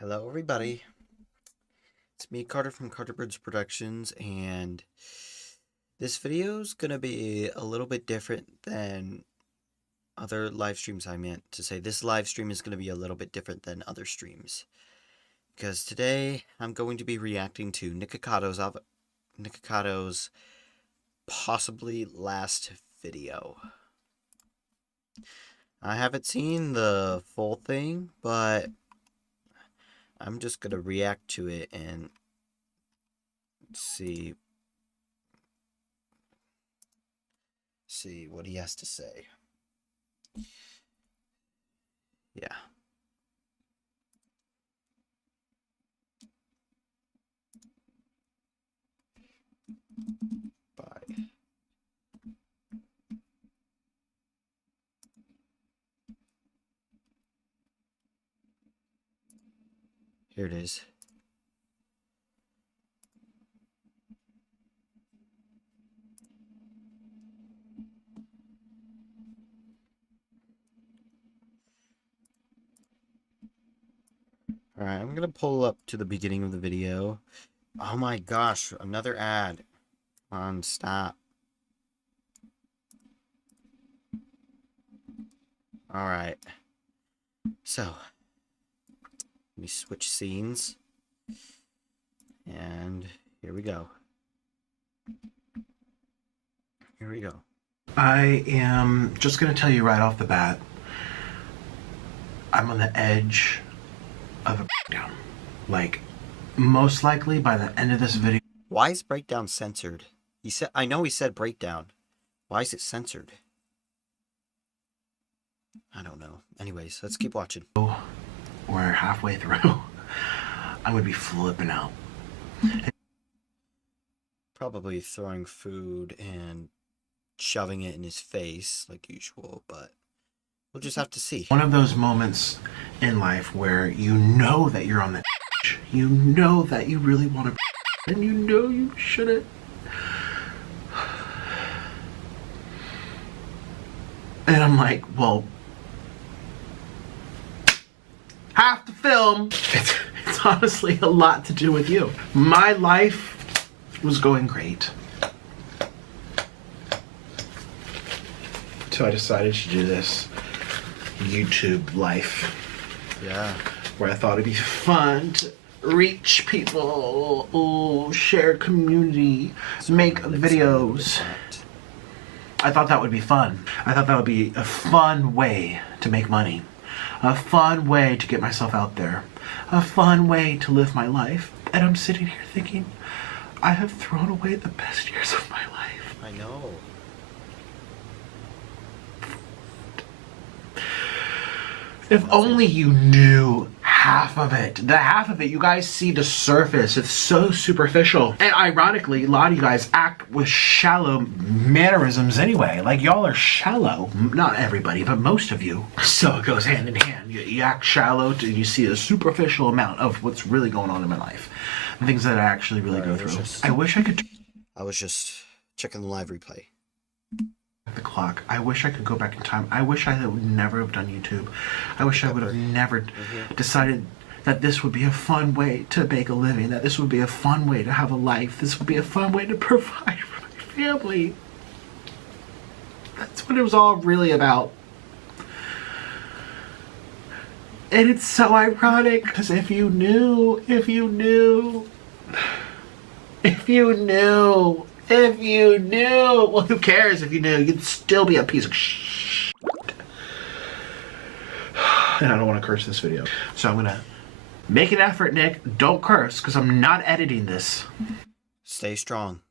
Hello, everybody. It's me, Carter from Carter Bridge Productions, and this video is gonna be a little bit different than other live streams. I meant to say this live stream is gonna be a little bit different than other streams because today I'm going to be reacting to Nikocato's possibly last video. I haven't seen the full thing, but I'm just gonna react to it and see what he has to say. Yeah. Bye. Here it is. Alright, I'm gonna pull up to the beginning of the video. Oh my gosh, another ad. Come on, stop. Alright. So, let me switch scenes. And here we go. Here we go. I am just going to tell you right off the bat, I'm on the edge of a breakdown. Like, most likely by the end of this video. Why is breakdown censored? I know he said breakdown. Why is it censored? I don't know. Anyways, let's keep watching. We're halfway through. I'm going to be flipping out. Probably throwing food and shoving it in his face like usual, but we'll just have to see. One of those moments in life where you know that you're on the edge. You know that you really want to, and you know you shouldn't. And I'm like, well, half the film, it's honestly a lot to do with you. My life was going great. So I decided to do this YouTube life. Yeah. Where I thought it'd be fun to reach people, share community, make videos. I thought that would be fun. I thought that would be a fun way to make money. A fun way to get myself out there. A fun way to live my life. And I'm sitting here thinking, I have thrown away the best years of my life. I know. If only you knew half of it. The half of it, you guys see the surface. It's so superficial. And ironically, a lot of you guys act with shallow mannerisms anyway. Like, y'all are shallow. Not everybody, but most of you. So it goes hand in hand. You act shallow and you see a superficial amount of what's really going on in my life. The things that I actually really go through. I wish I could... I was just checking the live replay. The clock. I wish I could go back in time. I wish I would never have done YouTube. I wish I would have never decided that this would be a fun way to make a living, that this would be a fun way to have a life, this would be a fun way to provide for my family. That's what it was all really about. And it's so ironic, because if you knew, well, who cares if you knew? You'd still be a piece of shit. And I don't want to curse this video. So I'm going to make an effort, Nick. Don't curse, because I'm not editing this. Stay strong.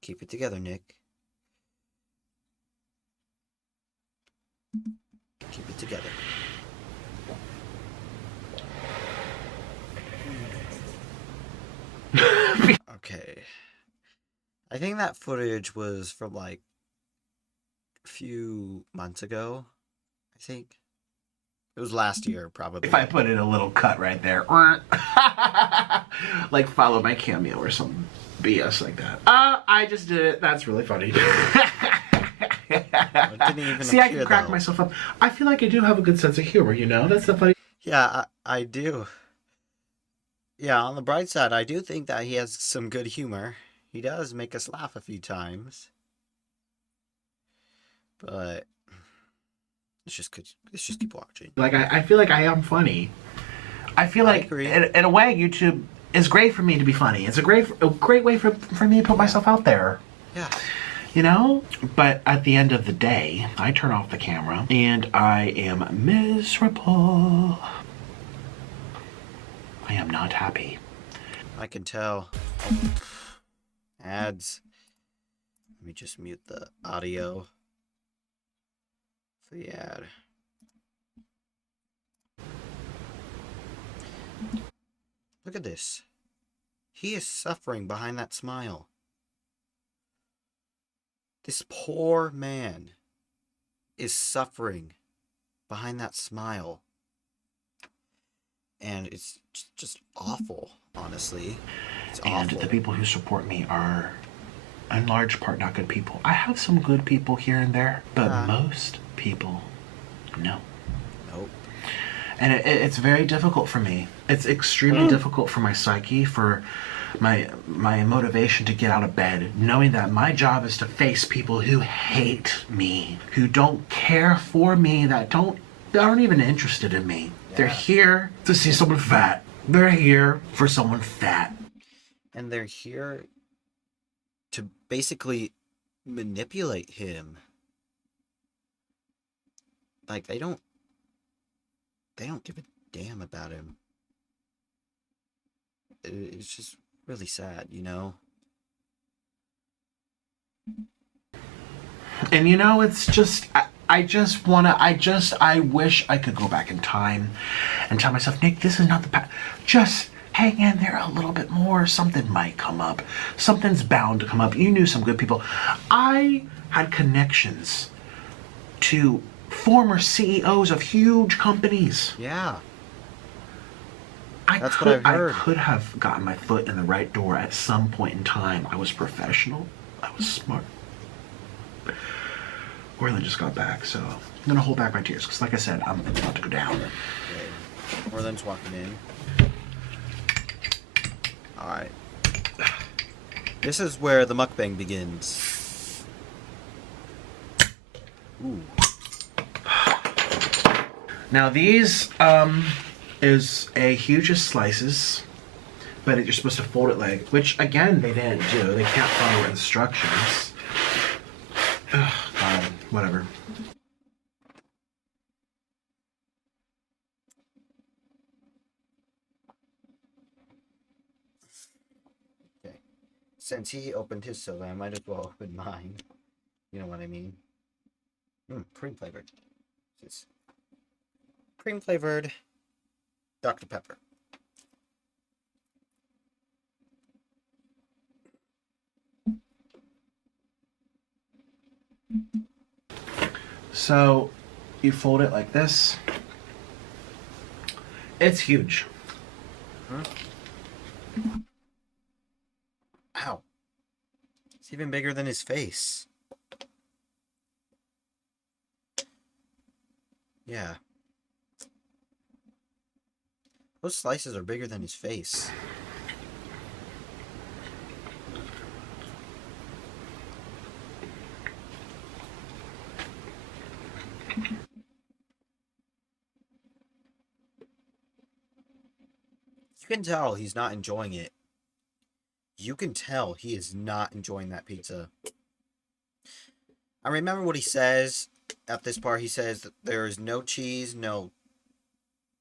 Keep it together, Nick. Keep it together. Okay. I think that footage was from like a few months ago. I think it was last year, probably. If I put in a little cut right there, like follow my cameo or some BS like that. I just did it. That's really funny. It didn't even See, I appear can crack though. myself up. I feel like I do have a good sense of humor, you know? That's the funny. Yeah, I do. Yeah, on the bright side, I do think that he has some good humor. He does make us laugh a few times. But let's just keep watching. Like, I feel like I am funny. I feel I like, agree. in a way, YouTube is great for me to be funny. It's a great way for me to put myself out there. Yeah. You know? But at the end of the day, I turn off the camera and I am miserable. I am not happy. I can tell. Oh, ads. Let me just mute the audio for the ad. Look at this. He is suffering behind that smile. This poor man is suffering behind that smile. And it's just awful, honestly. It's And awful. the people who support me are, in large part, not good people. I have some good people here and there, but most people, no. Nope. And it's very difficult for me. It's extremely difficult for my psyche, for my motivation to get out of bed, knowing that my job is to face people who hate me, who don't care for me, that aren't even interested in me. Yeah. They're here to see someone fat. They're here for someone fat. And they're here to basically manipulate him. Like, they don't give a damn about him. It's just really sad, you know? And you know, it's just, I wish I could go back in time and tell myself, Nick, this is not the path. Just hang in there a little bit more. Something might come up. Something's bound to come up. You knew some good people. I had connections to former CEOs of huge companies. Yeah. That's what I've heard. I could have gotten my foot in the right door at some point in time. I was professional. I was smart. Orland just got back, so I'm gonna hold back my tears because, like I said, I'm about to go down. Okay. Orland's walking in. All right. This is where the mukbang begins. Ooh. Now these is a hugest slices, but you're supposed to fold it like, which again they didn't do. They can't follow instructions. Ugh, God, whatever. Okay. Since he opened his soda, I might as well open mine. You know what I mean? Cream flavored. It's cream flavored Dr. Pepper. So you fold it like this. It's huge. Ow. It's even bigger than his face. Yeah. Those slices are bigger than his face. You can tell he's not enjoying it. You can tell he is not enjoying that pizza. I remember what he says at this part. He says that there is no cheese, not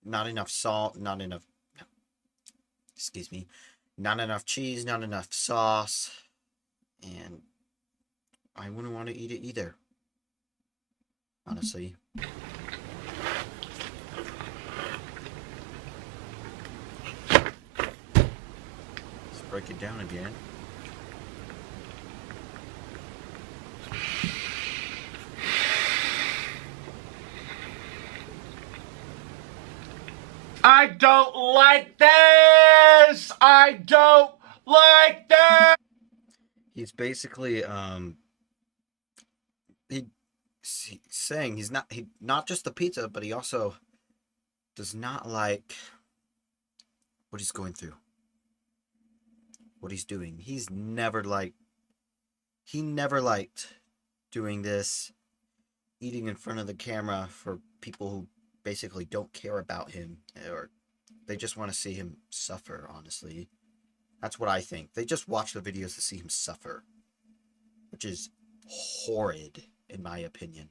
enough salt, not enough cheese, not enough sauce, and I wouldn't want to eat it either, honestly. Let's break it down again. I don't like this! I don't like this! He's basically, saying he not just the pizza, but he also does not like what he's going through, what he's doing. He never liked doing this, eating in front of the camera for people who basically don't care about him, or they just want to see him suffer, honestly. That's what I think. They just watch the videos to see him suffer, which is horrid, in my opinion.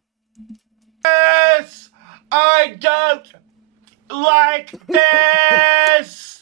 Yes! I don't like this!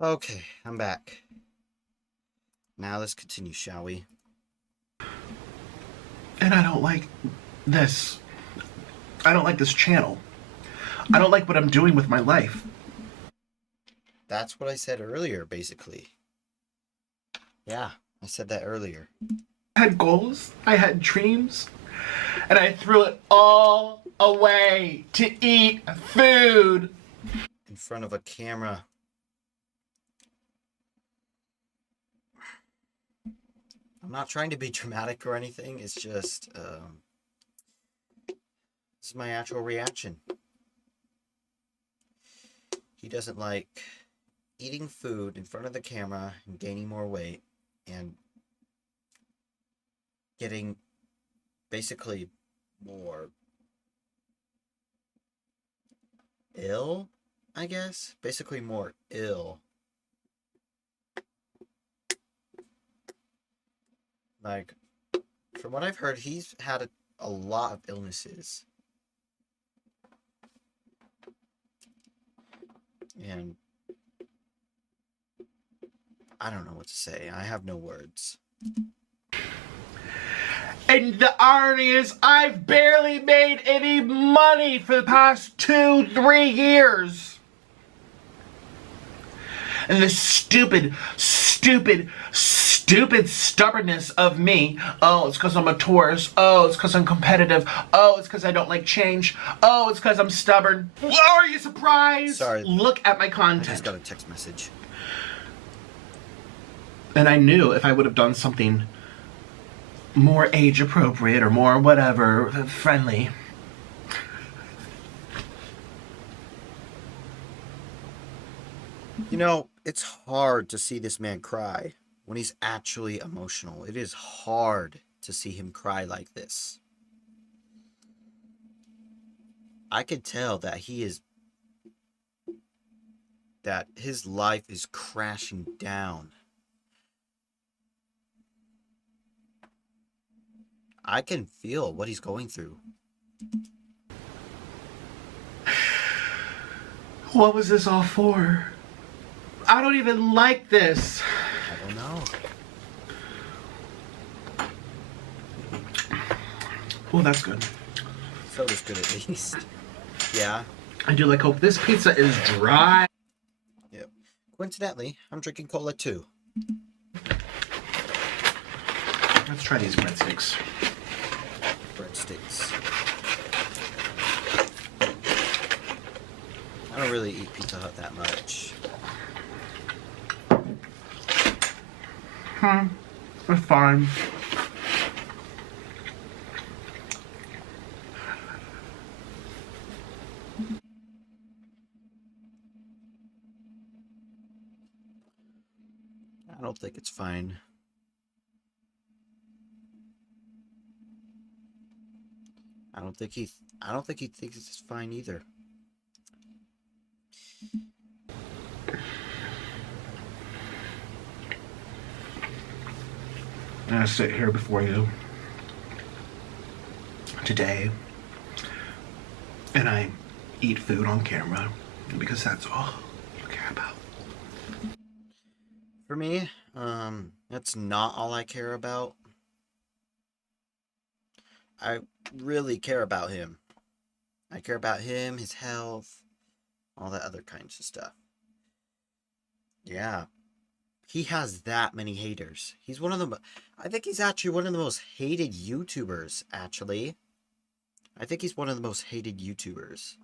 Okay, I'm back. Now let's continue, shall we? And I don't like this. I don't like this channel. I don't like what I'm doing with my life. That's what I said earlier, basically. Yeah, I said that earlier. I had goals, I had dreams, and I threw it all away to eat food. In front of a camera. I'm not trying to be dramatic or anything. It's just, this is my actual reaction. He doesn't like eating food in front of the camera and gaining more weight and getting basically more ill, I guess. Basically more ill. Like, from what I've heard, he's had a lot of illnesses. And I don't know what to say. I have no words. And the irony is, I've barely made any money for the past 2-3 years. And the stupid stubbornness of me. Oh, it's because I'm a Taurus. Oh, it's because I'm competitive. Oh, it's because I don't like change. Oh, it's because I'm stubborn. Are you surprised? Sorry. Look at my I content. just got a text message. And I knew if I would have done something more age appropriate or more whatever, friendly, You know, it's hard to see this man cry when he's actually emotional. It is hard to see him cry like this. I could tell that that his life is crashing down. I can feel what he's going through. What was this all for? I don't even like this. I don't know. Well, that's good. Soda's good at least. Yeah. I do like hope. This pizza is dry. Yep. Coincidentally, I'm drinking cola too. Let's try these breadsticks. Breadsticks. I don't really eat Pizza Hut that much. It's fine. I don't think it's fine. I don't think he thinks it's fine either. I sit here before you today and I eat food on camera because that's all I care about. For me, that's not all I care about. I really care about him. I care about him, his health, all that other kinds of stuff. Yeah. He has that many haters. He's one of the... I think he's actually one of the most hated YouTubers, actually. I think he's one of the most hated YouTubers.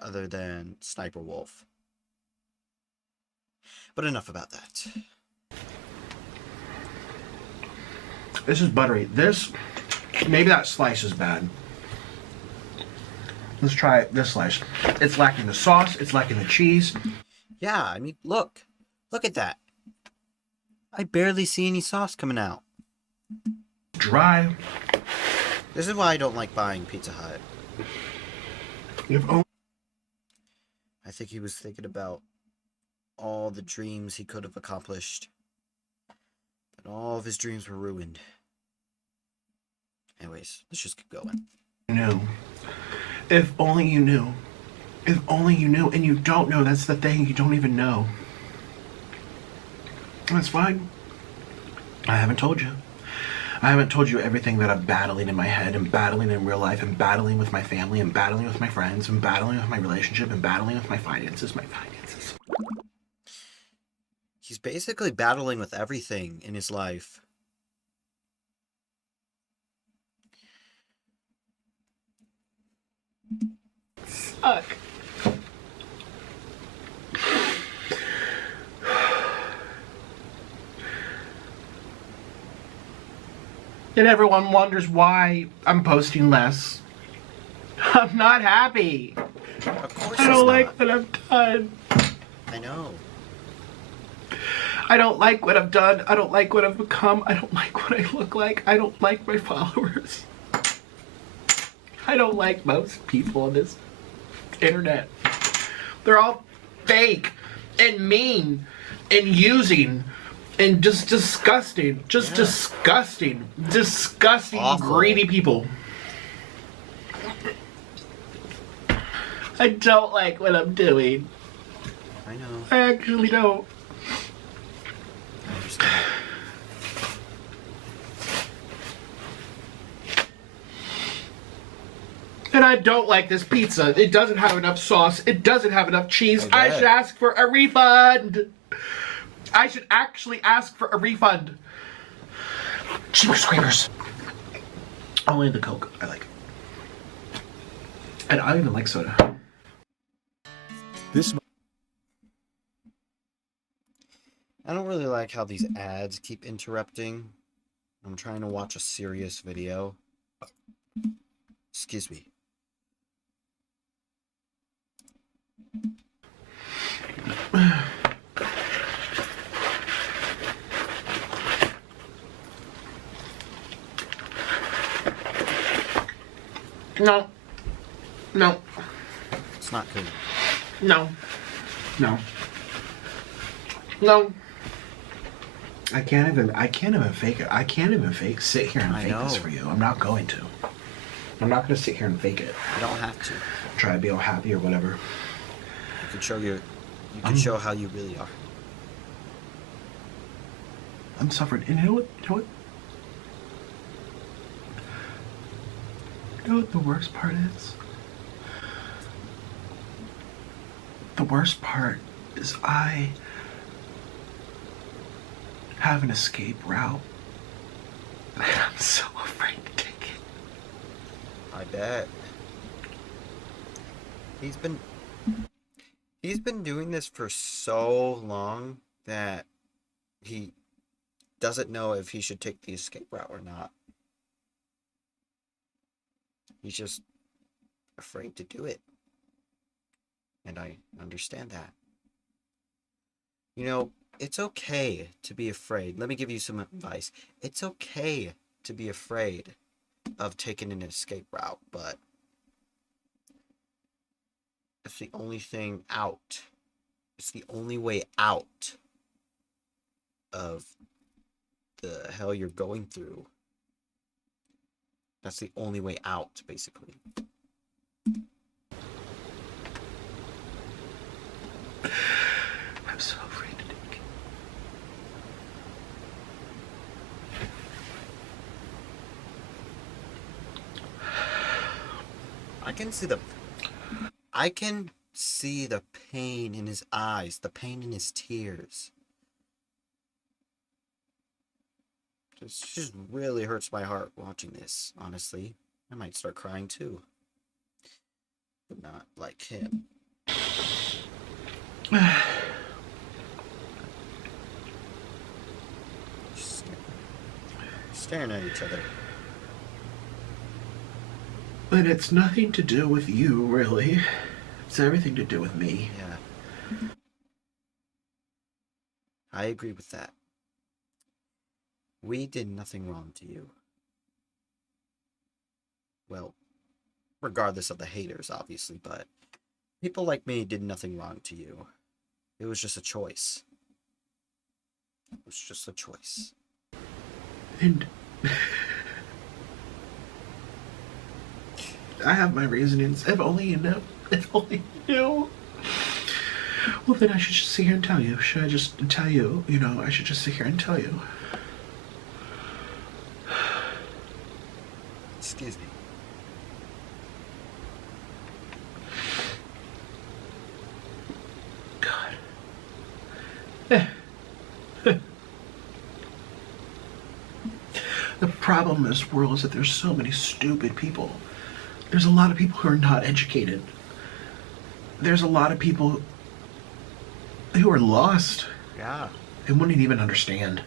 Other than Sniper Wolf. But enough about that. This is buttery. This, maybe that slice is bad. Let's try this slice. It's lacking the sauce. It's lacking the cheese. Yeah, I mean, look. Look at that. I barely see any sauce coming out. Dry. This is why I don't like buying Pizza Hut. I think he was thinking about all the dreams he could have accomplished. But all of his dreams were ruined. Anyways, let's just keep going. Knew. If only you knew. If only you knew. And you don't know. That's the thing. You don't even know. That's fine. I haven't told you. I haven't told you everything that I'm battling in my head and battling in real life and battling with my family and battling with my friends and battling with my relationship and battling with my finances. He's basically battling with everything in his life. Suck. And everyone wonders why I'm posting less. I'm not happy. Of course I don't like what I've done. I know. I don't like what I've done. I don't like what I've become. I don't like what I look like. I don't like my followers. I don't like most people on this internet. They're all fake and mean and using and just disgusting. Just disgusting. Disgusting, awful, greedy people. I don't like what I'm doing. I know. I actually don't. I understand. And I don't like this pizza. It doesn't have enough sauce. It doesn't have enough cheese. I should ask for a refund. I should actually ask for a refund. Jeepers creepers. Only the Coke I like. And I don't even like soda. I don't really like how these ads keep interrupting. I'm trying to watch a serious video. Excuse me. No. No. It's not good. No. No. No. I can't even fake it. I can't even sit here and I fake this know. for you. I'm not going to. I'm not going to sit here and fake it. You don't have to. Try to be all happy or whatever. You can show how you really are. I'm suffering. And you know what? You know what the worst part is? The worst part is I have an escape route. And I'm so afraid to take it. I bet. He's been doing this for so long that he doesn't know if he should take the escape route or not. He's just afraid to do it. And I understand that. You know, it's okay to be afraid. Let me give you some advice. It's okay to be afraid of taking an escape route, but it's the only thing out. It's the only way out of the hell you're going through. That's the only way out, basically. I'm so afraid to take it. I can see the pain in his eyes, the pain in his tears. This just really hurts my heart watching this, honestly. I might start crying too. But not like him. Just staring at each other. But it's nothing to do with you, really. It's everything to do with me. Yeah. I agree with that. We did nothing wrong to you. Well, regardless of the haters, obviously, but people like me did nothing wrong to you. It was just a choice. It was just a choice. And I have my reasonings. If only you know. If only you knew. Well, then I should just sit here and tell you. Should I just tell you? You know, I should just sit here and tell you. Excuse me. God. The problem in this world is that there's so many stupid people. There's a lot of people who are not educated. There's a lot of people who are lost Yeah. and wouldn't even understand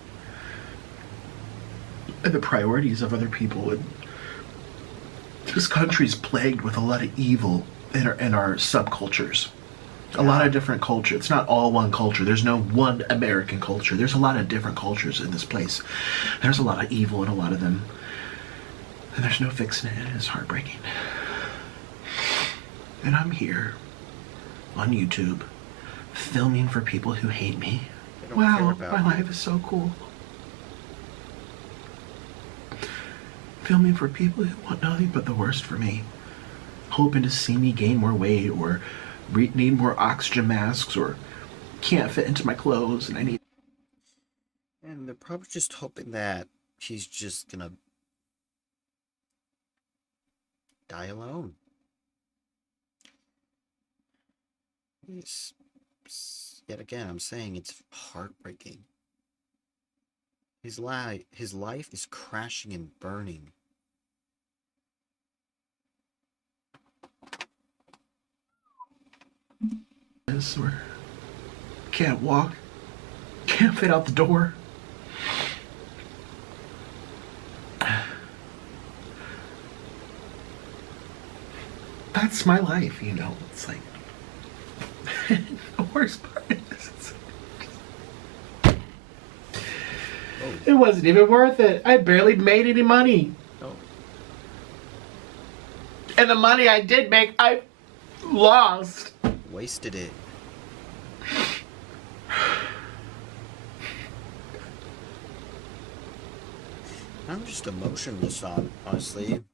the priorities of other people. And this country's plagued with a lot of evil in our subcultures. A lot of different culture. It's not all one culture. There's no one American culture. There's a lot of different cultures in this place. There's a lot of evil in a lot of them. And there's no fixing it. And it's heartbreaking. And I'm here on YouTube filming for people who hate me. They don't care Wow, about my you. life is so cool. Filming for people who want nothing but the worst for me. Hoping to see me gain more weight or need more oxygen masks or can't fit into my clothes and I need... And they're probably just hoping that he's just gonna die alone. Yet again, I'm saying it's heartbreaking. His life is crashing and burning. Or can't walk, can't fit out the door. That's my life, you know. It's like the worst part is it wasn't even worth it. I barely made any money. Oh. And the money I did make, I lost. Wasted it. I'm just emotionless, honestly.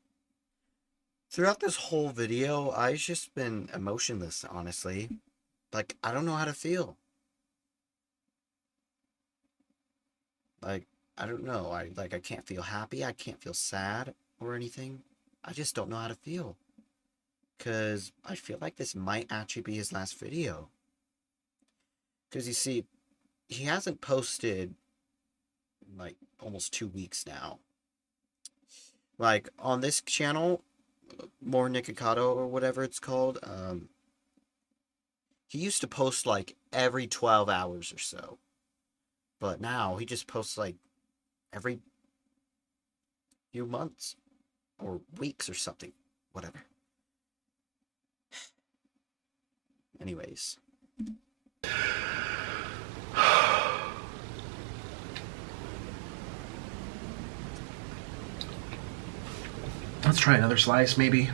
Throughout this whole video, I've just been emotionless, honestly. Like, I don't know how to feel. Like, I don't know. I can't feel happy. I can't feel sad or anything. I just don't know how to feel. Because I feel like this might actually be his last video. Because you see, he hasn't posted in like almost 2 weeks now. Like, on this channel, More Nikocado or whatever it's called, he used to post like every 12 hours or so. But now he just posts like every few months or weeks or something. Whatever. Anyways. Let's try another slice, maybe.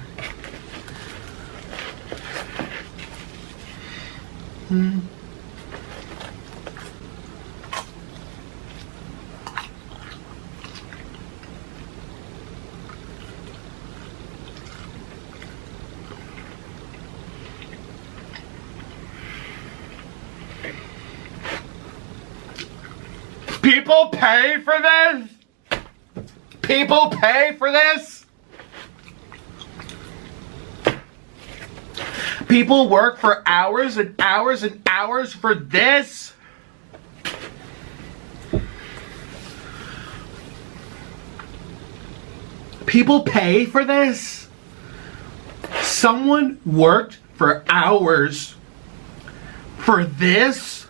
People pay for this? People pay for this? People work for hours and hours and hours for this? People pay for this? Someone worked for hours for this?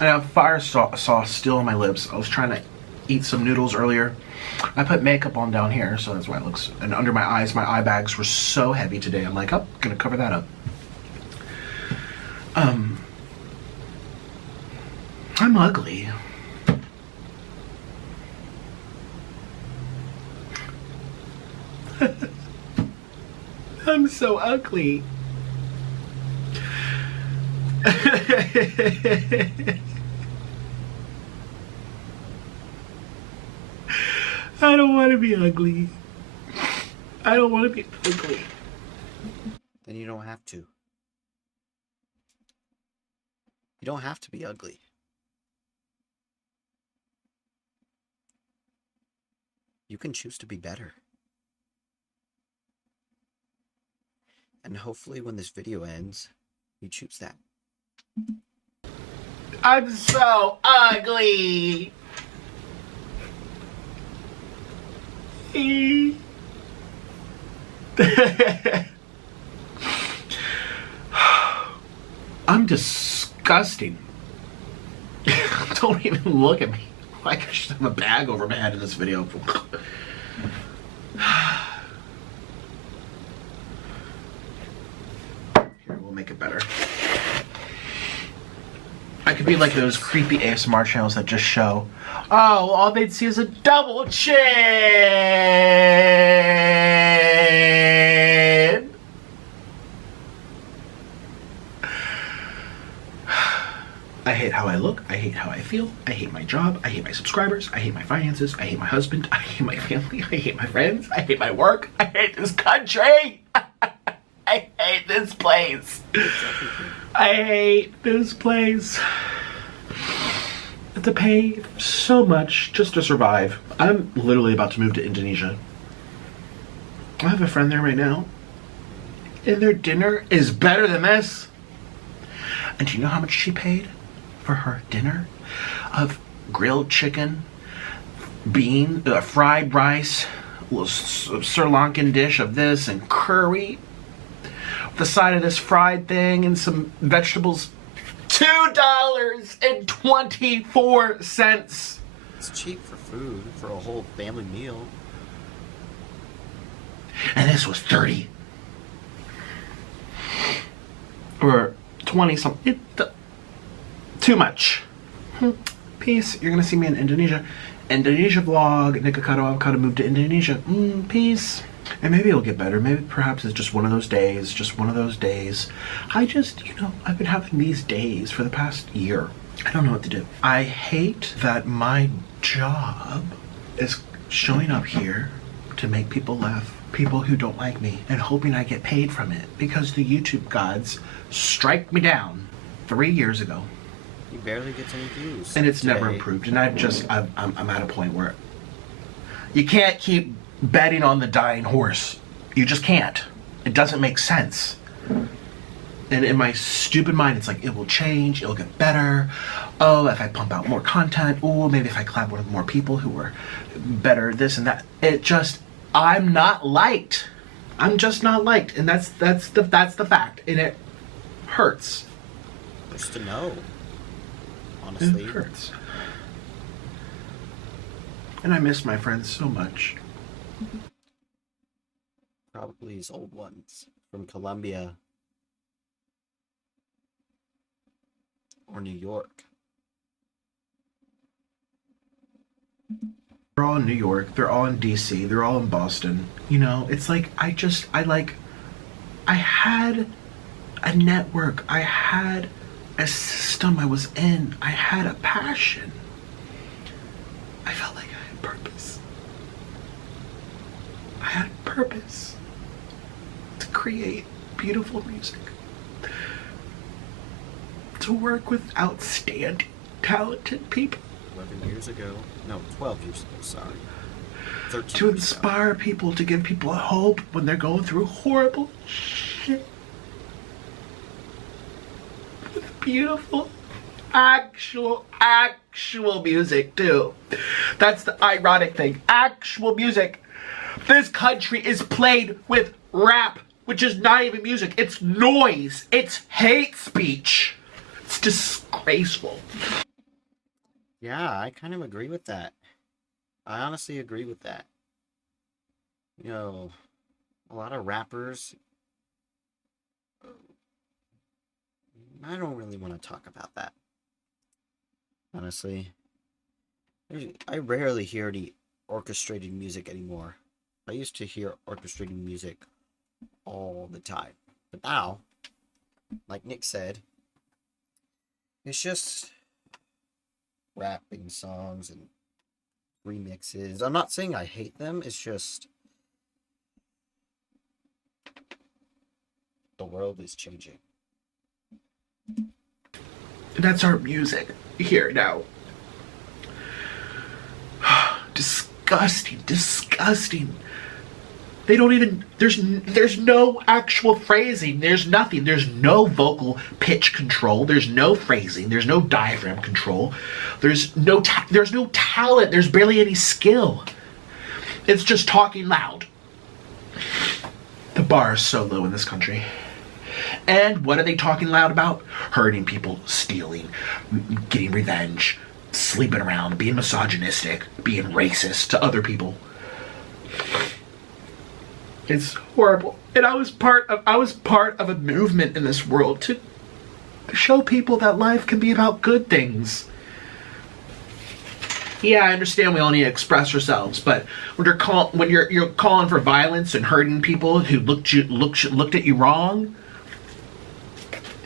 I have fire sauce still on my lips. I was trying to eat some noodles earlier. I put makeup on down here, so that's why it looks... And under my eyes, my eye bags were so heavy today. I'm like, oh, gonna cover that up. I'm ugly. I'm so ugly. I don't want to be ugly. I don't want to be ugly. Then you don't have to. You don't have to be ugly. You can choose to be better. And hopefully when this video ends, you choose that. I'm so ugly. I'm disgusting. Don't even look at me. Like I should have a bag over my head in this video. Here, we'll make it better. I could be like those creepy ASMR channels that just show, oh, all they'd see is a double chin. I hate how I look. I hate how I feel. I hate my job. I hate my subscribers. I hate my finances. I hate my husband. I hate my family. I hate my friends. I hate my work. I hate this country. I hate this place. I hate this place. I have to pay so much just to survive. I'm literally about to move to Indonesia. I have a friend there right now, and their dinner is better than this. And do you know how much she paid for her dinner? Of grilled chicken, fried rice, a little Sri Lankan dish of this, and curry. The side of this fried thing and some vegetables. $2.24. It's cheap for food, for a whole family meal. And this was 30. Or 20 something. Too much. Peace. You're gonna see me in Indonesia Indonesia vlog. Nikocado Avocado moved to Indonesia. Peace. And maybe it'll get better. Maybe perhaps it's just one of those days. Just one of those days. I just, I've been having these days for the past year. I don't know what to do. I hate that my job is showing up here to make people laugh. People who don't like me. And hoping I get paid from it. Because the YouTube gods strike me down 3 years ago. He barely gets any views. And it's today. never improved. And I'm at a point where you can't keep betting on the dying horse. You just can't. It doesn't make sense. And in my stupid mind, it's like, it will change, it'll get better. Oh, if I pump out more content, oh, maybe if I collab with more people who are better, this and that. I'm not liked. I'm just not liked. And that's the fact. And it hurts. Just to know. Honestly. It hurts. And I miss my friends so much. Probably his old ones from Colombia or New York. They're all in New York, they're all in DC, they're all in Boston. It's like I had a network, I had a system I was in, I had a passion. I felt like I had purpose. I had purpose to create beautiful music, to work with outstanding, talented people, 11 years ago. No, 12 years ago, sorry. 13 to years inspire people, to give people hope when they're going through horrible shit. With beautiful, actual music, too. That's the ironic thing. Actual music. This country is played with rap, which is not even music. It's noise. It's hate speech. It's disgraceful. Yeah, I kind of agree with that. I honestly agree with that. A lot of rappers. I don't really want to talk about that. Honestly. I rarely hear any orchestrated music anymore. I used to hear orchestrated music all the time. But now, like Nick said, it's just rapping songs and remixes. I'm not saying I hate them, it's just the world is changing. That's our music here now. Disgusting. They don't even, there's no actual phrasing. There's nothing. There's no vocal pitch control. There's no phrasing. There's no diaphragm control. There's no talent. There's barely any skill. It's just talking loud. The bar is so low in this country. And what are they talking loud about? Hurting people, stealing, getting revenge, sleeping around, being misogynistic, being racist to other people. It's horrible. And I was part of a movement in this world to show people that life can be about good things. Yeah, I understand we all need to express ourselves, but when you're calling for violence and hurting people who looked at you wrong,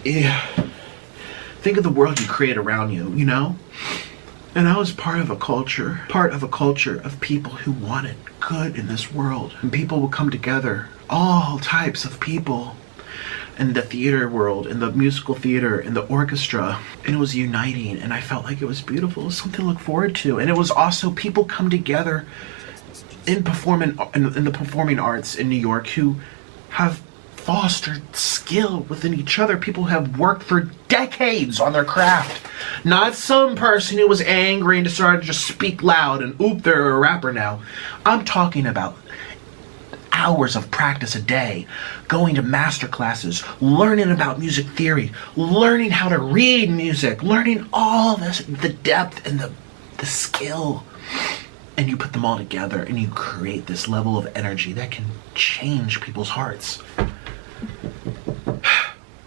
yeah. Think of the world you create around you, And I was part of a culture of people who wanted good in this world. And people would come together, all types of people, in the theater world, in the musical theater, in the orchestra. And it was uniting, and I felt like it was beautiful. It was something to look forward to. And it was also people come together in the performing arts in New York who have fostered skill within each other. People have worked for decades on their craft. Not some person who was angry and decided to just speak loud and oop, they're a rapper now. I'm talking about hours of practice a day, going to master classes, learning about music theory, learning how to read music, learning all this, the depth and the skill. And you put them all together and you create this level of energy that can change people's hearts.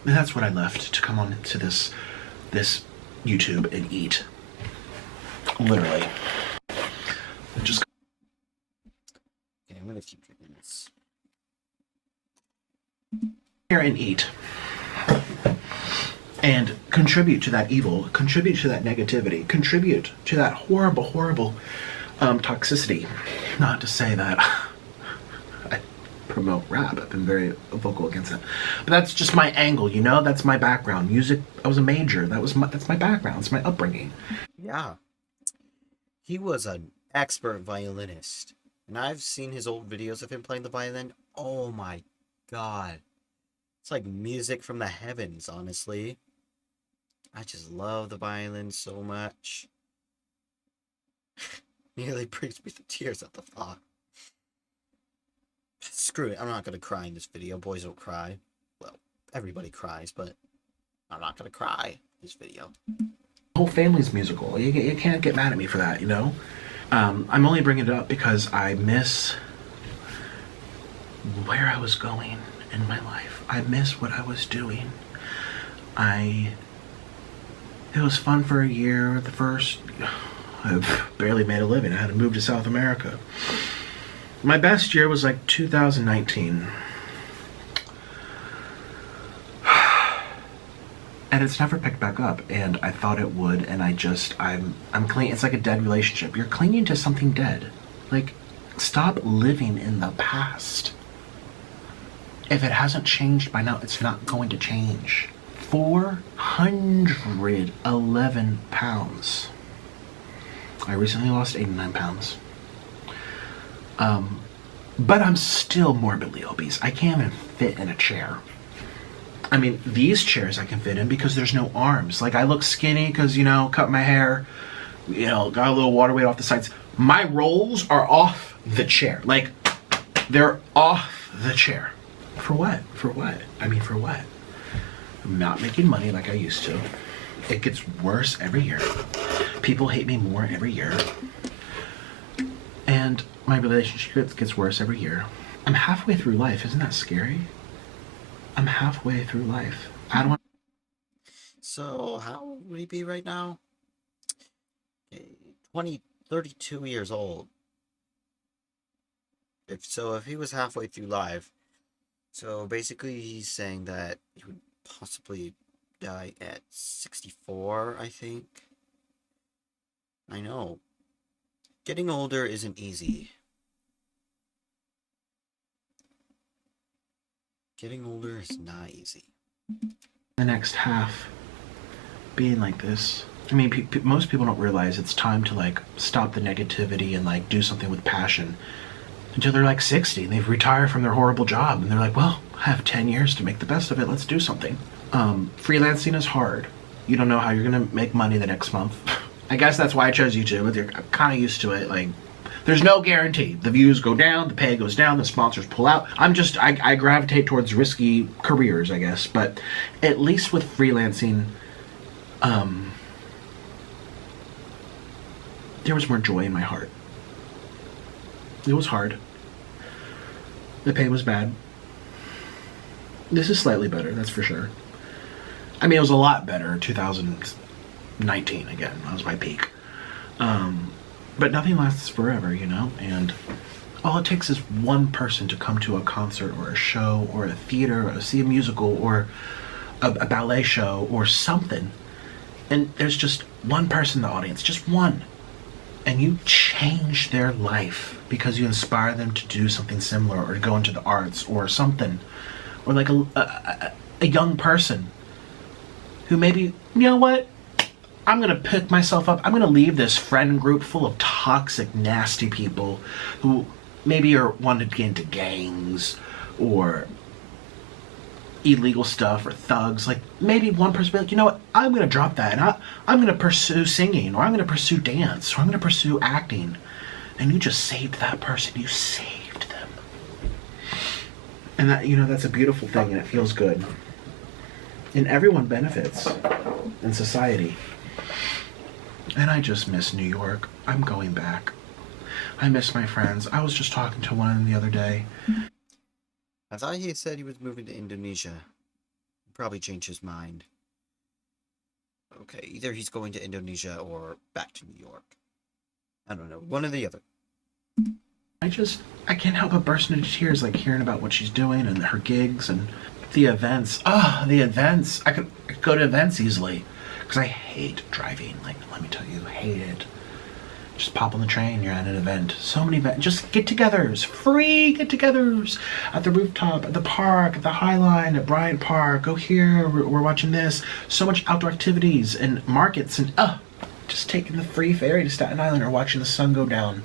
And that's what I left to come on to this YouTube and eat. Literally. I'm gonna keep drinking this. Here and eat. And contribute to that evil, contribute to that negativity, contribute to that horrible, horrible toxicity. Not to say that I promote rap. I've been very vocal against it. But that's just my angle, you know? That's my background. Music, I was a major. That's my background. It's my upbringing. Yeah. He was an expert violinist. And I've seen his old videos of him playing the violin. Oh my god. It's like music from the heavens, honestly. I just love the violin so much. Nearly brings me to tears at the thought. Screw it, I'm not gonna cry in this video. Boys don't cry. Well, everybody cries, but I'm not gonna cry in this video. The whole family's musical. You can't get mad at me for that, you know? I'm only bringing it up because I miss where I was going in my life. I miss what I was doing. It was fun for a year. I barely made a living. I had to move to South America. My best year was like 2019. And it's never picked back up, and I thought it would, and I'm clean. It's like a dead relationship. You're clinging to something dead. Like, stop living in the past. If it hasn't changed by now, it's not going to change. 411 pounds. I recently lost 89 pounds. But I'm still morbidly obese. I can't even fit in a chair. I mean, these chairs I can fit in because there's no arms. Like, I look skinny because, you know, cut my hair, you know, got a little water weight off the sides. My rolls are off the chair. Like, they're off the chair. For what? For what? I mean, for what? I'm not making money like I used to. It gets worse every year. People hate me more every year. And my relationship gets worse every year. I'm halfway through life. Isn't that scary? I'm halfway through life. I don't want. So, how would he be right now? 32 years old. If he was halfway through life, so basically he's saying that he would possibly die at 64, I think. I know. Getting older isn't easy. Getting older is not easy. The next half being like this. I mean, most people don't realize it's time to, like, stop the negativity and, like, do something with passion until they're like 60 and they've retired from their horrible job and they're like, well, I have 10 years to make the best of it. Let's do something. Freelancing is hard. You don't know how you're gonna make money the next month. I guess that's why I chose YouTube. You're kind of used to it. Like, there's no guarantee. The views go down, the pay goes down, the sponsors pull out. I gravitate towards risky careers, I guess. But at least with freelancing, there was more joy in my heart. It was hard. The pay was bad. This is slightly better, that's for sure. I mean, it was a lot better in 2019, again. That was my peak. But nothing lasts forever, you know? And all it takes is one person to come to a concert or a show or a theater or see a musical or a ballet show or something. And there's just one person in the audience, just one. And you change their life because you inspire them to do something similar or to go into the arts or something. Or like a young person who maybe, you know what? I'm going to pick myself up. I'm going to leave this friend group full of toxic, nasty people who maybe are wanting to get into gangs or illegal stuff or thugs. Like, maybe one person will be like, you know what? I'm going to drop that and I'm going to pursue singing or I'm going to pursue dance or I'm going to pursue acting. And you just saved that person. You saved them. And that, you know, that's a beautiful thing and it feels good. And everyone benefits in society. And I just miss New York. I'm going back. I miss my friends. I was just talking to one the other day. I thought he said he was moving to Indonesia. Probably changed his mind. Okay, either he's going to Indonesia or back to New York. I don't know, one or the other. I can't help but burst into tears, like hearing about what she's doing and her gigs and the events. Ah, the events. I could go to events easily because I hate driving. Like, let me tell you, hate it. Just pop on the train, you're at an event. So many events. Just get-togethers, free get-togethers at the rooftop, at the park, at the High Line, at Bryant Park. Go here, we're watching this. So much outdoor activities and markets and just taking the free ferry to Staten Island or watching the sun go down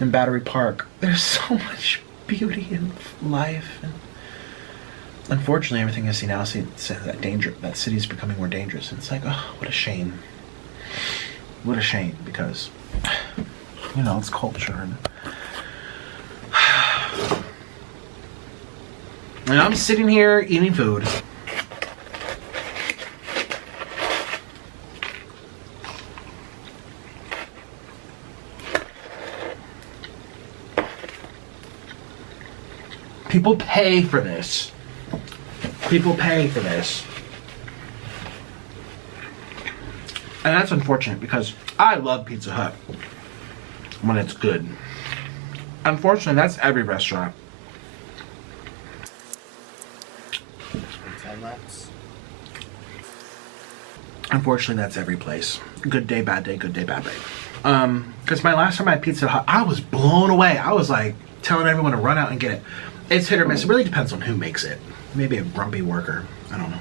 in Battery Park. There's so much beauty in life, and unfortunately, everything I see now says that that city's becoming more dangerous. And it's like, oh, what a shame. What a shame, because you know it's culture, and I'm sitting here eating food. People pay for this. People pay for this. And that's unfortunate because I love Pizza Hut when it's good. Unfortunately, that's every restaurant. Time lapse. Unfortunately, that's every place. Good day, bad day, good day, bad day. Because my last time I had Pizza Hut, I was blown away. I was like telling everyone to run out and get it. It's hit or miss. It really depends on who makes it. Maybe a grumpy worker. I don't know.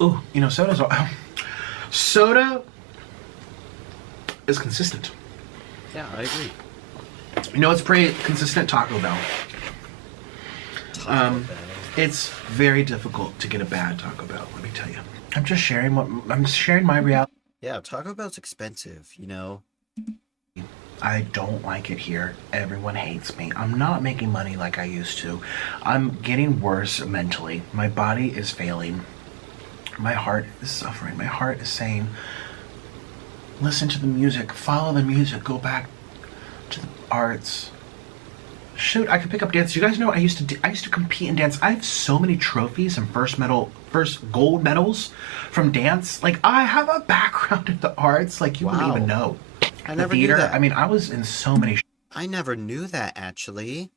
Ooh, you know, soda is consistent. Yeah, I agree. You know, it's pretty consistent. Taco Bell. Taco Bell. It's very difficult to get a bad Taco Bell. Let me tell you. I'm sharing my reality. Yeah, Taco Bell's expensive, you know. I don't like it here. Everyone hates me. I'm not making money like I used to. I'm getting worse mentally. My body is failing. My heart is suffering. My heart is saying, listen to the music, follow the music, go back to the arts. Shoot, I could pick up dance. You guys know I used to compete in dance. I have so many trophies and first gold medals from dance. Like, I have a background in the arts like you wouldn't even know. I The never theater. knew that. I mean, I was in so many. I never knew that, actually.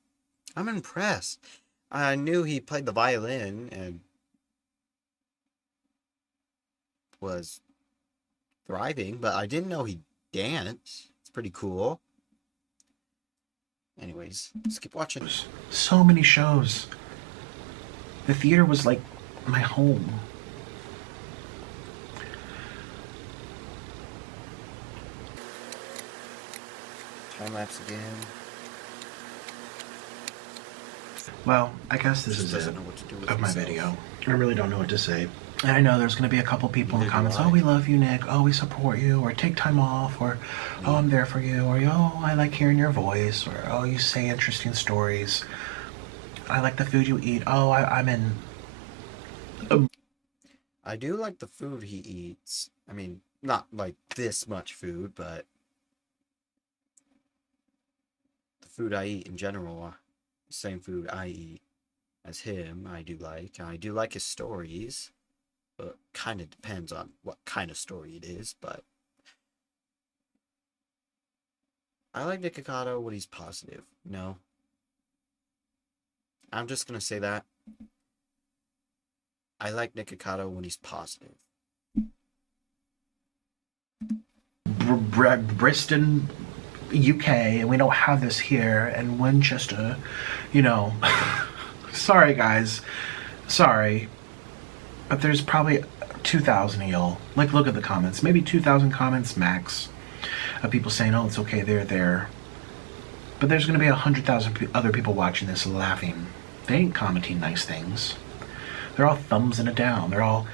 I'm impressed. I knew he played the violin and was thriving, but I didn't know he danced. It's pretty cool. Anyways, let's keep watching. So many shows. The theater was like my home. Time lapse again. Well, I guess this is Doesn't it know what to do with of my himself. video. I really don't know what to say. And I know there's going to be a couple people in the Neither do comments, I. oh, we love you, Nick. Oh, we support you. Or take time off. Or, oh, I'm there for you. Or, oh, I like hearing your voice. Or, oh, you say interesting stories. I like the food you eat. Oh, I'm in. I do like the food he eats. I mean, not like this much food, but the food I eat in general, the same food I eat as him, I do like. I do like his stories, but kind of depends on what kind of story it is, but I like Nick Ocado when he's positive, you know? I'm just gonna say that. I like Nick Ocado when he's positive. Bristol, UK, and we don't have this here, and Winchester, you know. Sorry, guys. Sorry. But there's probably 2,000 of y'all. Like, look at the comments. Maybe 2,000 comments max of people saying, oh, it's okay, they're there. But there's going to be 100,000 other people watching this laughing. They ain't commenting nice things. They're all thumbs and a down. They're all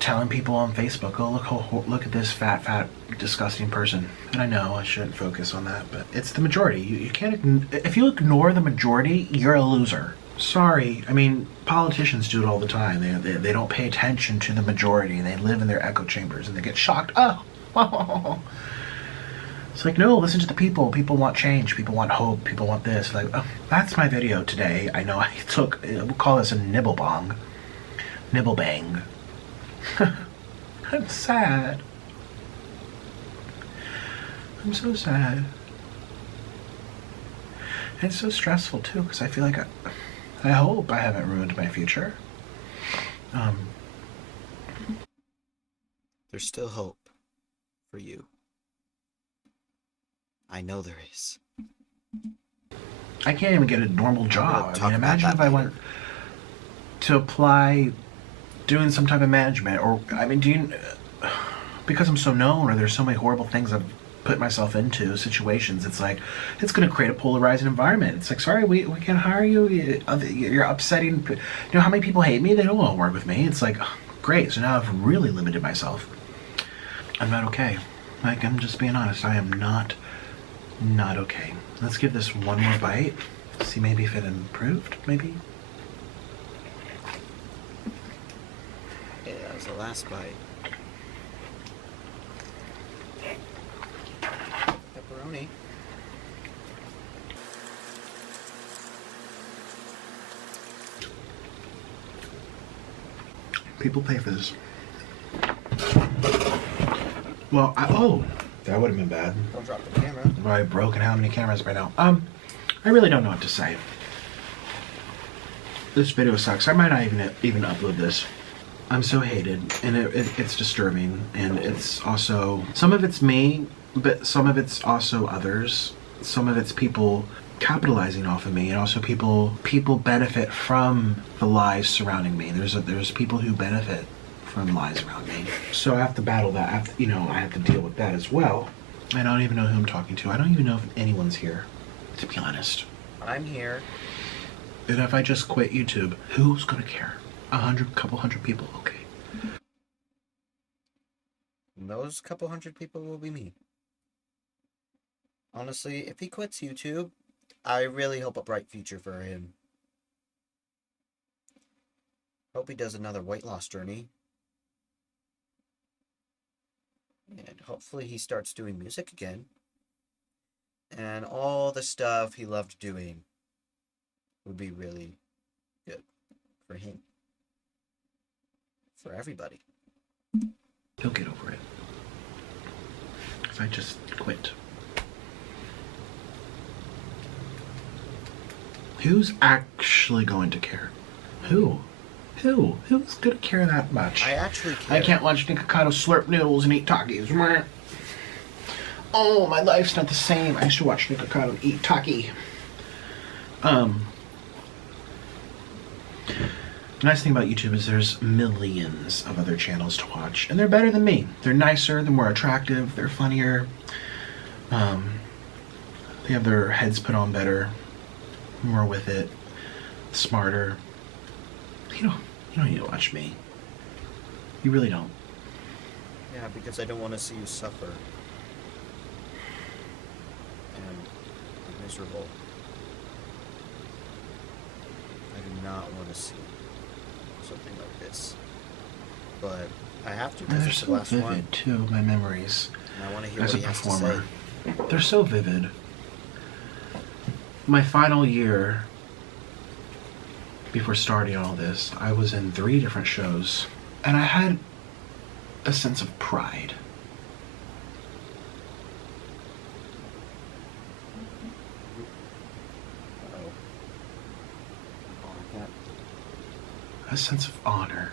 telling people on Facebook, oh, look at this fat, disgusting person. And I know I shouldn't focus on that, but it's the majority. You can't, if you ignore the majority, you're a loser. Sorry. I mean, politicians do it all the time. They don't pay attention to the majority. They live in their echo chambers and they get shocked. Oh. It's like, no, listen to the people. People want change. People want hope. People want this. Like, oh, that's my video today. I know we'll call this a nibblebong. Nibblebang. I'm sad. I'm so sad. And it's so stressful too, because I feel like I hope I haven't ruined my future. There's still hope for you. I know there is. I can't even get a normal job. talk I mean, about imagine that if I later. went to apply doing some type of management, or, I mean, because I'm so known, or there's so many horrible things I've put myself into, situations, it's like, it's going to create a polarizing environment. It's like, sorry, we can't hire you. You're upsetting. You know how many people hate me? They don't want to work with me. It's like, great. So now I've really limited myself. I'm not okay. Like, I'm just being honest. I am not okay. Let's give this one more bite. See maybe if it improved, maybe? Yeah, that was the last bite. Pepperoni. People pay for this. Well, that would have been bad. Don't drop the camera. I've broken how many cameras by now? I really don't know what to say. This video sucks. I might not even upload this. I'm so hated, and it's disturbing, and it's also, some of it's me, but some of it's also others. Some of it's people capitalizing off of me, and also people benefit from the lies surrounding me. There's people who benefit from lies around me. So I have to battle that. I have to deal with that as well. I don't even know who I'm talking to. I don't even know if anyone's here, to be honest. I'm here. And if I just quit YouTube, who's gonna care? Couple hundred people, okay. And those couple hundred people will be me. Honestly, if he quits YouTube, I really hope a bright future for him. Hope he does another weight loss journey. And hopefully he starts doing music again. And all the stuff he loved doing would be really good for him. For everybody. He'll get over it. Because I just quit. Who's actually going to care? Who? Who's gonna care that much? I actually care. I can't watch Nikocado slurp noodles and eat Takis. Oh, my life's not the same. I used to watch Nikocado and eat Taki. The nice thing about YouTube is there's millions of other channels to watch, and they're better than me. They're nicer, they're more attractive, they're funnier. They have their heads put on better, more with it, smarter. You don't need to watch me. You really don't. Yeah, because I don't want to see you suffer. And be miserable. I do not want to see something like this. But I have to because They're it's the so last vivid one. too, my memories. And I want to hear As what a he has to performer. say. They're so vivid. My final year before starting all this, I was in 3 different shows, and I had a sense of pride. Uh-oh. Oh, I can't. A sense of honor.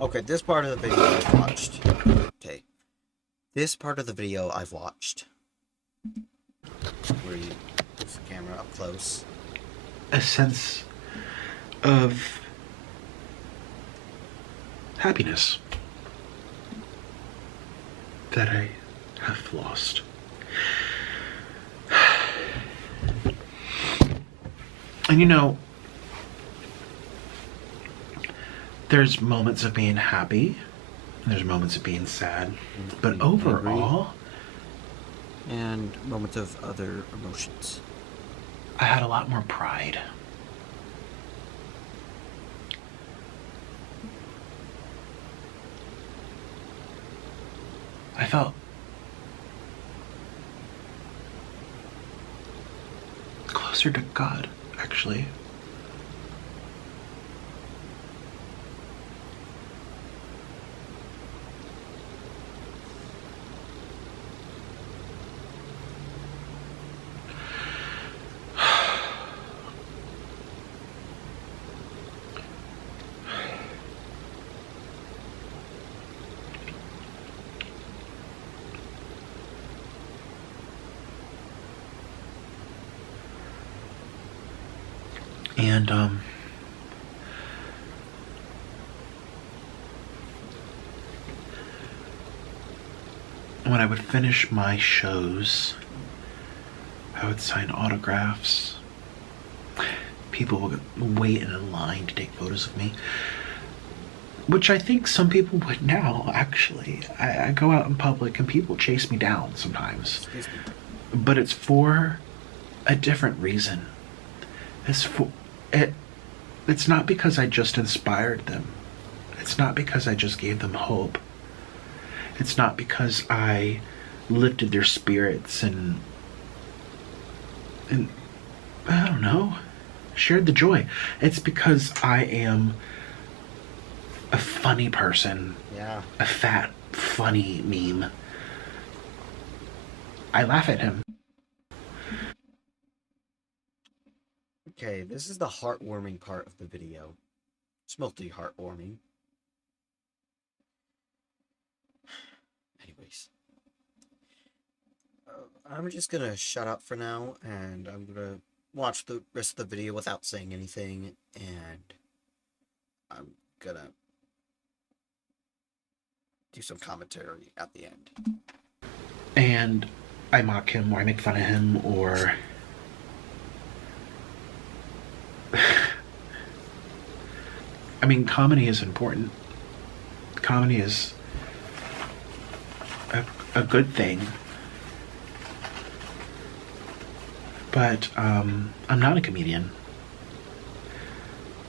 Okay, this part of the video I've watched. Okay. This part of the video I've watched. Where you put the camera up close. A sense of happiness that I have lost. And there's moments of being happy, and there's moments of being sad, but overall, and moments of other emotions. I had a lot more pride. I felt closer to God, actually. And when I would finish my shows, I would sign autographs. People would wait in a line to take photos of me, which I think some people would now, actually. I go out in public and people chase me down sometimes. Excuse me. But it's for a different reason. It's not because I just inspired them. It's not because I just gave them hope. It's not because I lifted their spirits and I don't know, shared the joy. It's because I am a funny person. Yeah. A fat, funny meme. I laugh at him. Okay, this is the heartwarming part of the video. It's mostly heartwarming. Anyways. I'm just gonna shut up for now, and I'm gonna watch the rest of the video without saying anything, and I'm gonna do some commentary at the end. And I mock him, or I make fun of him, or I mean, comedy is important. Comedy is a good thing. But I'm not a comedian.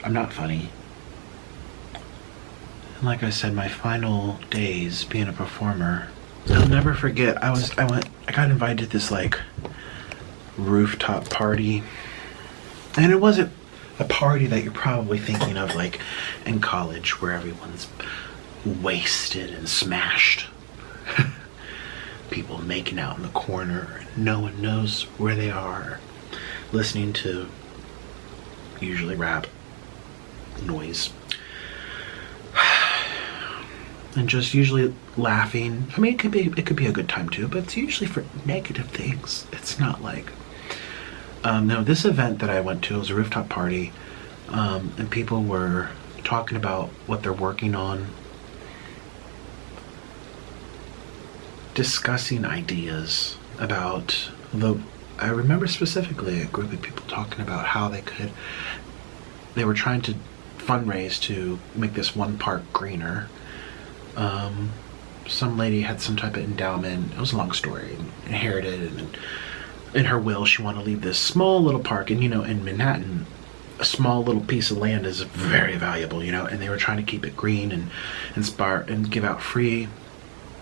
I'm not funny. And like I said, my final days being a performer, I'll never forget. I got invited to this like rooftop party. And it wasn't a party that you're probably thinking of like in college where everyone's wasted and smashed. People making out in the corner, and no one knows where they are, listening to usually rap noise, and just usually laughing. I mean, it could be a good time too, but it's usually for negative things. It's not like no, this event that I went to was a rooftop party, and people were talking about what they're working on, discussing ideas about I remember specifically a group of people talking about how they were trying to fundraise to make this one park greener. Some lady had some type of endowment. It was a long story. Inherited, and in her will, she wanted to leave this small little park. And in Manhattan, a small little piece of land is very valuable. And they were trying to keep it green and inspire and give out free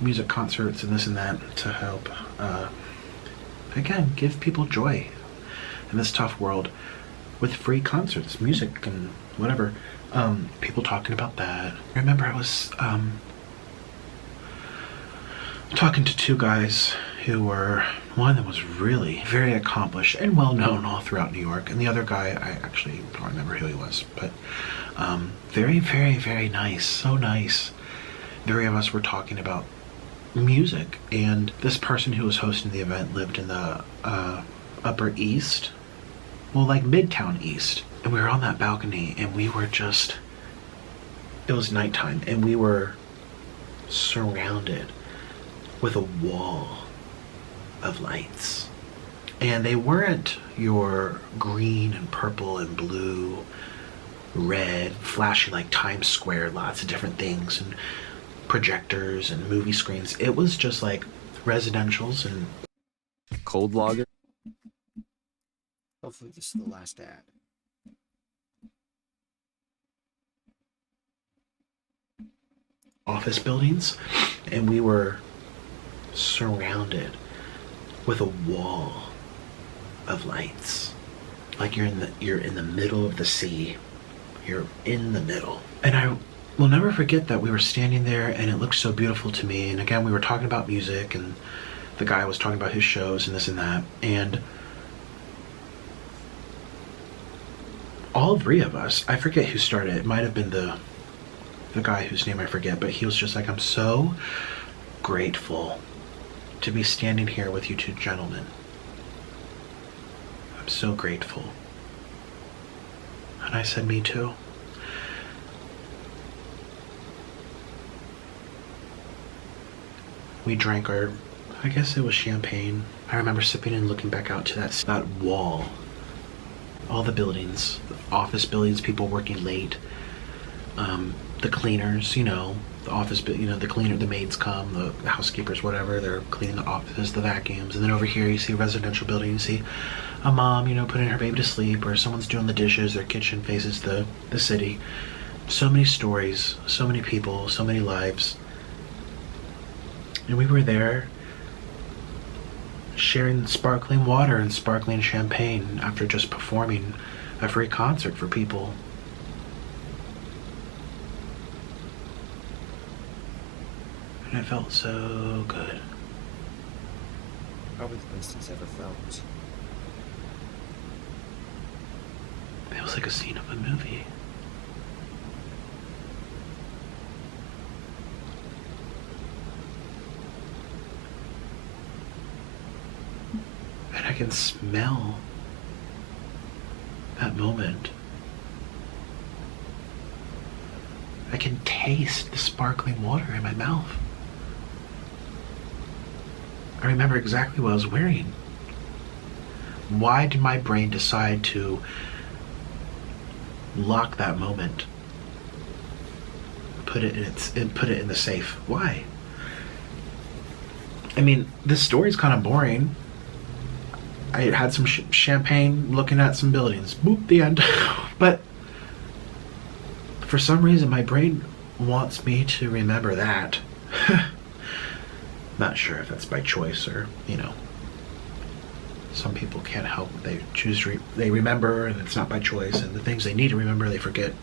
music concerts and this and that to help, again, give people joy in this tough world with free concerts, music, and whatever. People talking about that. I remember I was talking to two guys who were, one of them was really very accomplished and well known all throughout New York, and the other guy, I actually don't remember who he was, but very, very, very nice, so nice. The three of us were talking about music, and this person who was hosting the event lived in the Upper East, well, like Midtown East, and we were on that balcony, and we were just, it was nighttime, and we were surrounded with a wall of lights, and they weren't your green and purple and blue, red, flashy like Times Square, lots of different things, and projectors and movie screens. It was just like residentials and Cold lager. Hopefully this is the last ad. office buildings, and we were surrounded with a wall of lights, like you're in the middle of the sea. You're in the middle. And I will never forget that we were standing there, and it looked so beautiful to me. And again, we were talking about music, and the guy was talking about his shows and this and that, and all three of us, I forget who started, it might have been the guy whose name I forget, but he was just like, I'm so grateful to be standing here with you two gentlemen. I'm so grateful. And I said, me too. We drank our, I guess it was champagne. I remember sipping and looking back out to that wall. All the buildings, the office buildings, people working late. The cleaners, you know, the office, you know, the maids come, the housekeepers, whatever, they're cleaning the office, the vacuums. And then over here you see a residential building, you see a mom, you know, putting her baby to sleep, or someone's doing the dishes, their kitchen faces the city. So many stories, so many people, so many lives. And we were there sharing sparkling water and sparkling champagne after just performing a free concert for people. And it felt so good. Probably the best he's ever felt. It was like a scene of a movie. And I can smell that moment. I can taste the sparkling water in my mouth. I remember exactly what I was wearing. Why did my brain decide to lock that moment? Put it in the safe. Why? I mean, this story's kind of boring. I had some champagne, looking at some buildings. Boop, the end. But for some reason, my brain wants me to remember that. Not sure if that's by choice or, you know, some people can't help. They choose, they remember, and it's not by choice. And the things they need to remember, they forget.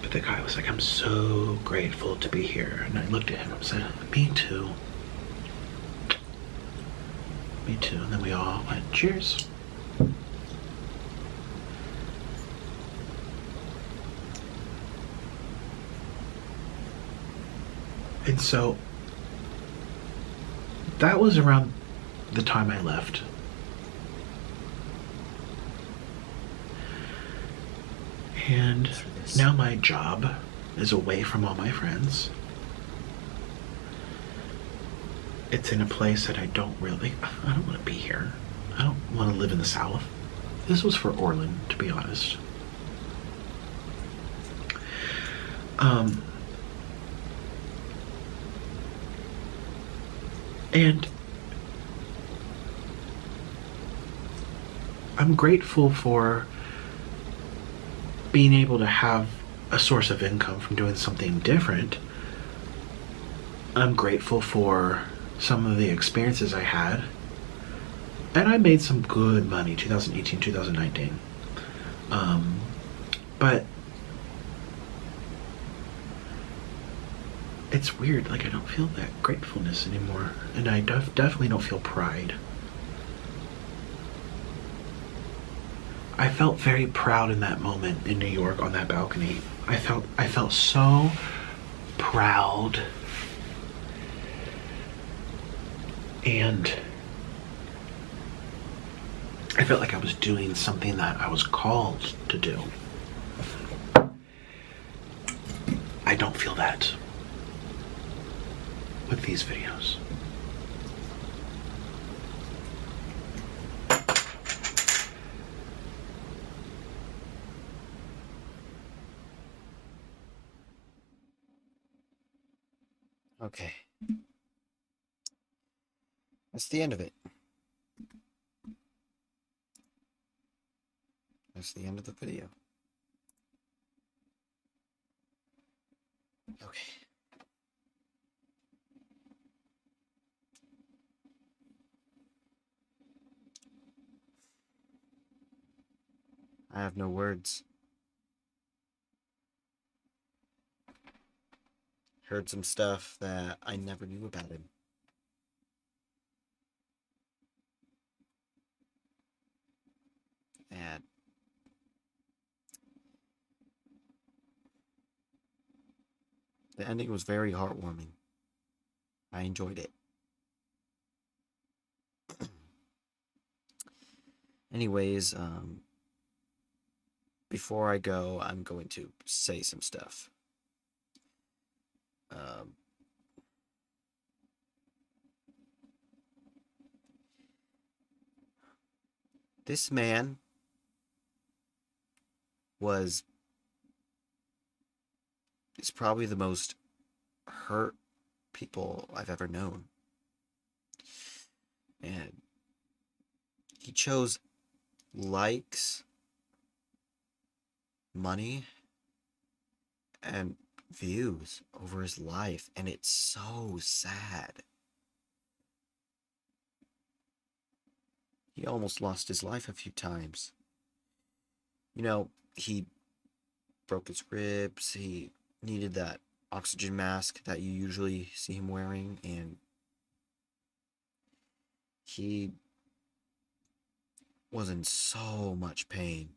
But the guy was like, I'm so grateful to be here. And I looked at him and said, me too. Me too. And then we all went, cheers. And so that was around the time I left. And now my job is away from all my friends. It's in a place that I don't want to be here. I don't want to live in the South. This was for Orland, to be honest. And I'm grateful for being able to have a source of income from doing something different. I'm grateful for some of the experiences I had. And I made some good money, 2018, 2019. But it's weird, like I don't feel that gratefulness anymore. And I definitely don't feel pride. I felt very proud in that moment in New York on that balcony. I felt so proud. And I felt like I was doing something that I was called to do. I don't feel that with these videos. Okay. That's the end of it. That's the end of the video. Okay. I have no words. Heard some stuff that I never knew about him. And the ending was very heartwarming. I enjoyed it. Anyways, before I go, I'm going to say some stuff. This man is probably the most hurt people I've ever known. And he chose likes, money, and views over his life, and it's so sad. He almost lost his life a few times. You know, he broke his ribs, he needed that oxygen mask that you usually see him wearing, and he was in so much pain.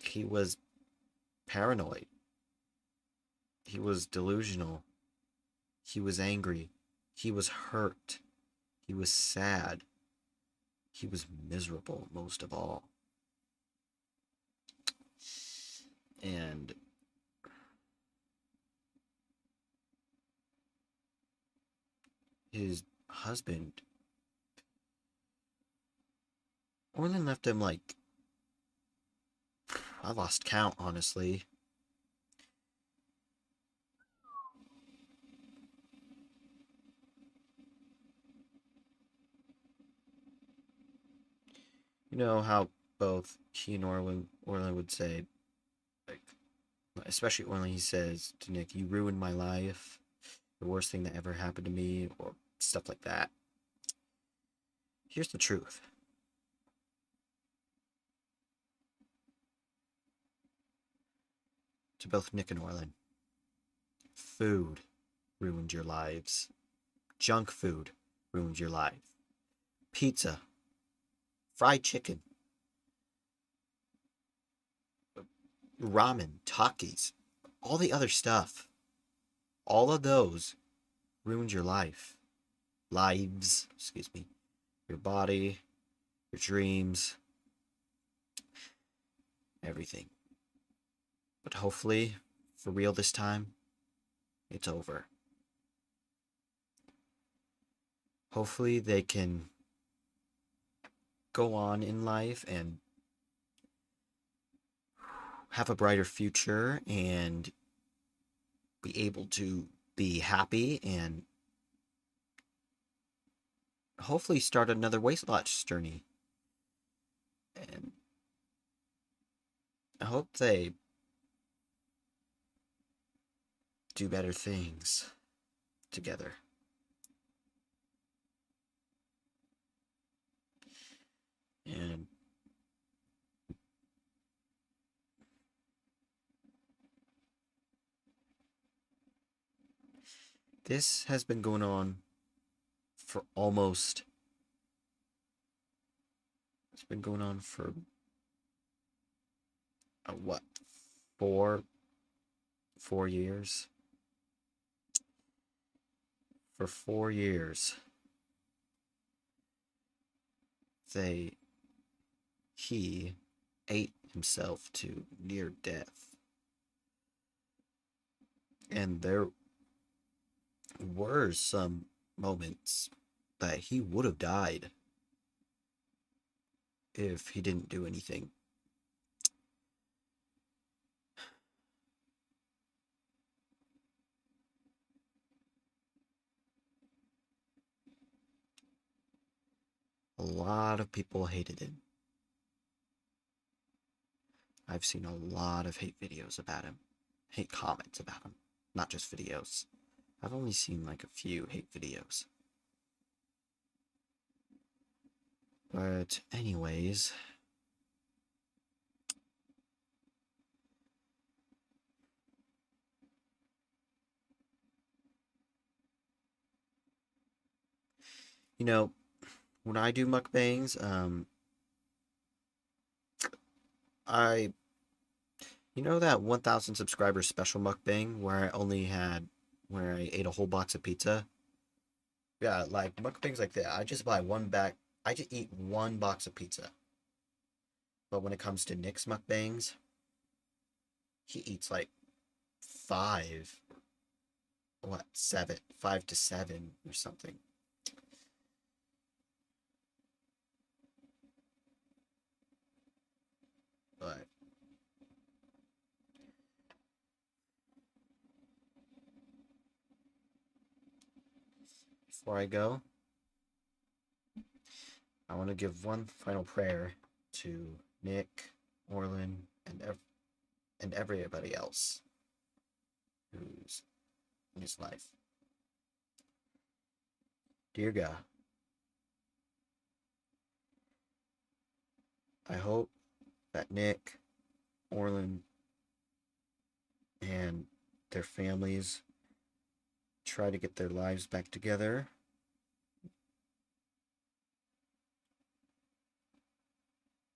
He was paranoid. He was delusional. He was angry. He was hurt. He was sad. He was miserable, most of all. And his husband, Orlin left him like, I lost count, honestly. You know how both he and Orlin would say, like, especially Orlin, he says to Nick, "You ruined my life. The worst thing that ever happened to me," or stuff like that. Here's the truth. To both Nick and Orlin, food ruined your lives. Junk food ruined your life. Pizza, fried chicken, ramen, Takis, all the other stuff. All of those ruined your life. Lives, excuse me. Your body, your dreams, everything. But hopefully, for real this time, it's over. Hopefully they can go on in life and have a brighter future and be able to be happy and hopefully start another weight loss journey. And I hope they do better things together. And this has been going on for almost, it's been going on for what, 4 years? For 4 years, he ate himself to near death. And there were some moments that he would have died if he didn't do anything. A lot of people hated him. I've seen a lot of hate videos about him. Hate comments about him. Not just videos. I've only seen like a few hate videos. But anyways, you know, when I do mukbangs, you know that 1,000 subscriber special mukbang where I ate a whole box of pizza? Yeah, like mukbangs like that. I just buy one I just eat one box of pizza. But when it comes to Nick's mukbangs, he eats like 5. What, 7? 5 to 7 or something. But before I go, I want to give one final prayer to Nick, Orlin, and everybody else who's in his life. Dear God, I hope that Nick, Orlin, and their families try to get their lives back together.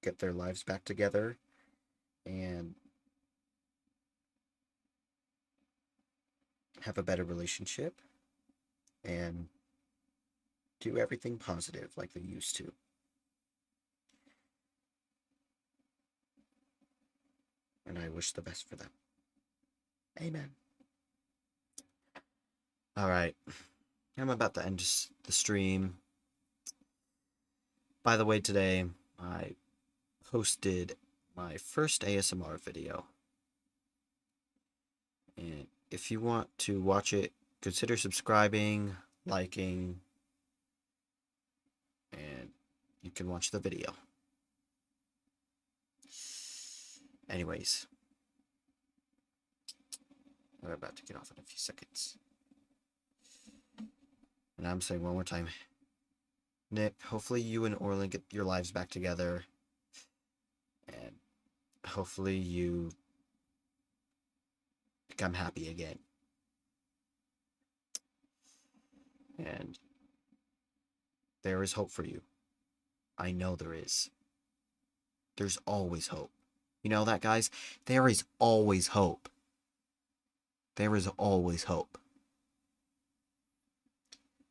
Get their lives back together and have a better relationship and do everything positive like they used to. And I wish the best for them. Amen. Alright. I'm about to end the stream. By the way, today I posted my first ASMR video. And if you want to watch it, consider subscribing, liking, and you can watch the video. Anyways, we're about to get off in a few seconds. And I'm saying one more time, Nick, hopefully you and Orlin get your lives back together. And hopefully you become happy again. And there is hope for you. I know there is. There's always hope. You know that, guys? There is always hope. There is always hope.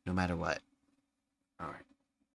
No matter what. Alright.